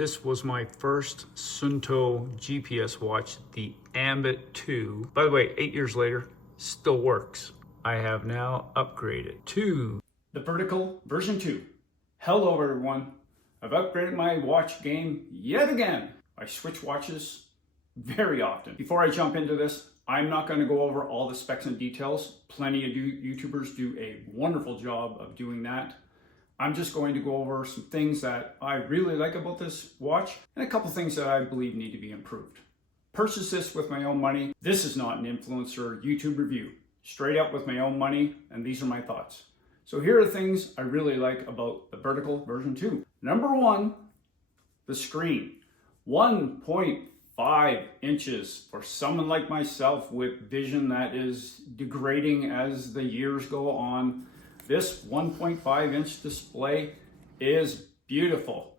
This was my first Suunto GPS watch, the AMOLED 2. By the way, 8 years later, still works. I have now upgraded to the vertical version 2. Hello everyone. I've upgraded my watch game yet again. I switch watches very often. Before I jump into this, I'm not going to go over all the specs and details. Plenty of YouTubers do a wonderful job of doing that. I'm just going to go over some things that I really like about this watch and a couple things that I believe need to be improved. Purchased this with my own money. This is not an influencer YouTube review. Straight up with my own money, and these are my thoughts. So here are things I really like about the vertical version 2. Number one, the screen. 1.5 inches for someone like myself with vision that is degrading as the years go on. This 1.5 inch display is beautiful.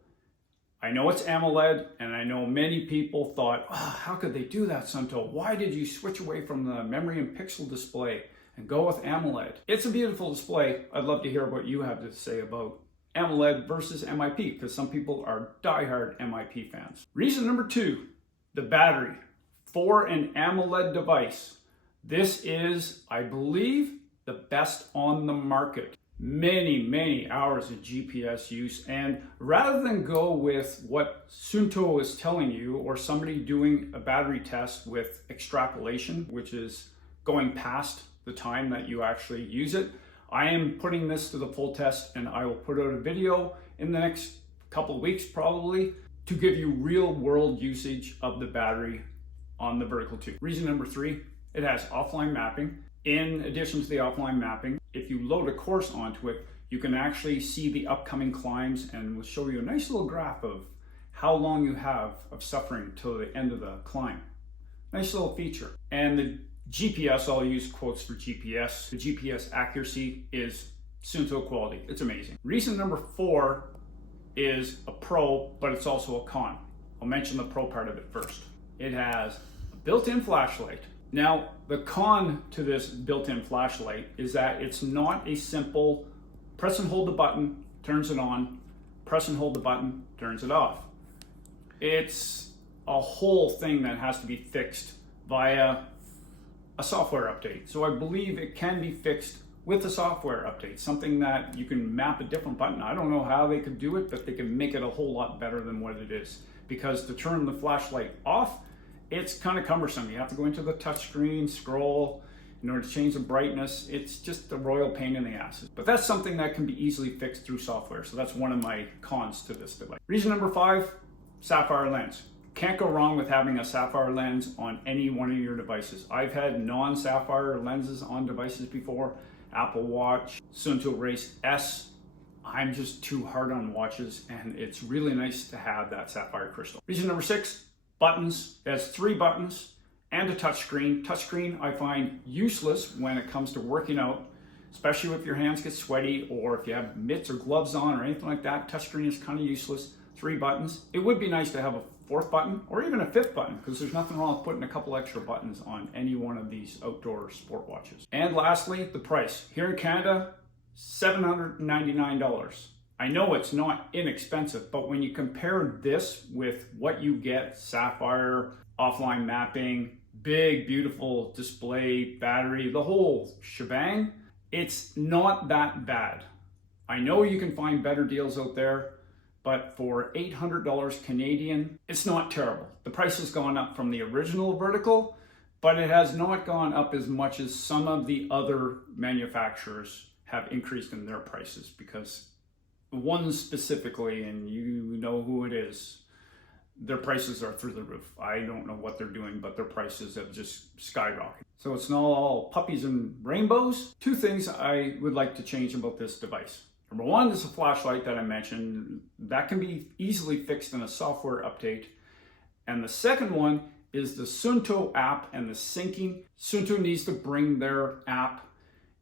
I know it's AMOLED, and I know many people thought, oh, how could they do that, Suunto? Why did you switch away from the memory and pixel display and go with AMOLED? It's a beautiful display. I'd love to hear what you have to say about AMOLED versus MIP, because some people are diehard MIP fans. Reason number two, the battery. For an AMOLED device, this is, I believe, the best on the market. Many hours of GPS use, and rather than go with what Suunto is telling you or somebody doing a battery test with extrapolation, which is going past the time that you actually use it, I am putting this to the full test, and I will put out a video in the next couple of weeks probably to give you real world usage of the battery on the Vertical 2. Reason number three, it has offline mapping. In addition to the offline mapping, if you load a course onto it, you can actually see the upcoming climbs, and we'll show you a nice little graph of how long you have of suffering till the end of the climb. Nice little feature. And the GPS, I'll use quotes for GPS. The GPS accuracy is Suunto quality. It's amazing. Reason number four is a pro, but it's also a con. I'll mention the pro part of it first. It has a built-in flashlight. Now, the con to this built-in flashlight is that it's not a simple press and hold the button, turns it on, press and hold the button, turns it off. It's a whole thing that has to be fixed via a software update. So I believe it can be fixed with a software update, something that you can map a different button. I don't know how they could do it, but they can make it a whole lot better than what it is. Because to turn the flashlight off, it's kind of cumbersome. You have to go into the touch screen, scroll in order to change the brightness. It's just a royal pain in the ass. But that's something that can be easily fixed through software. So that's one of my cons to this device. Reason number five, sapphire lens. Can't go wrong with having a sapphire lens on any one of your devices. I've had non-sapphire lenses on devices before. Apple Watch, Suunto Race S. I'm just too hard on watches, and it's really nice to have that sapphire crystal. Reason number six, buttons. It has 3 buttons and a touchscreen. Touchscreen I find useless when it comes to working out, especially if your hands get sweaty or if you have mitts or gloves on or anything like that. Touchscreen is kind of useless. 3 buttons. It would be nice to have a 4th button or even a 5th button, because there's nothing wrong with putting a couple extra buttons on any one of these outdoor sport watches. And lastly, the price. Here in Canada, $799. I know it's not inexpensive, but when you compare this with what you get, sapphire, offline mapping, big, beautiful display, battery, the whole shebang, it's not that bad. I know you can find better deals out there, but for $800 Canadian, it's not terrible. The price has gone up from the original vertical, but it has not gone up as much as some of the other manufacturers have increased in their prices, because one specifically, and you know who it is, their prices are through the roof. I don't know what they're doing, but their prices have just skyrocketed. So it's not all puppies and rainbows. 2 things I would like to change about this device. Number one is the flashlight that I mentioned. That can be easily fixed in a software update. And the second one is the Suunto app and the syncing. Suunto needs to bring their app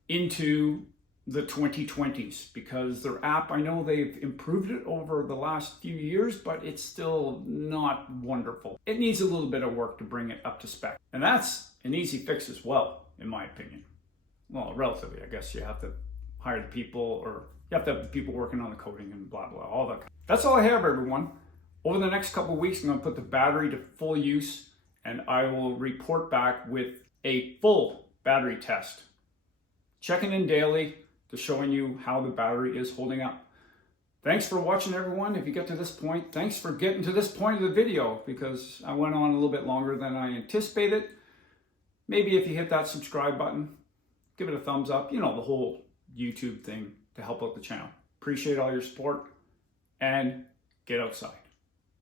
into the 2020s, because their app, I know they've improved it over the last few years, but it's still not wonderful. It needs a little bit of work to bring it up to spec. And that's an easy fix as well, in my opinion. Well, relatively, I guess. You have to hire the people, or you have to have the people working on the coding and blah, blah, all that. That's all I have, everyone. Over the next couple of weeks, I'm going to put the battery to full use, and I will report back with a full battery test. Checking in daily to showing you how the battery is holding up. Thanks for watching, everyone. If you get to this point, thanks for getting to this point of the video, because I went on a little bit longer than I anticipated. Maybe if you hit that subscribe button, give it a thumbs up, you know, the whole YouTube thing to help out the channel. Appreciate all your support, and get outside.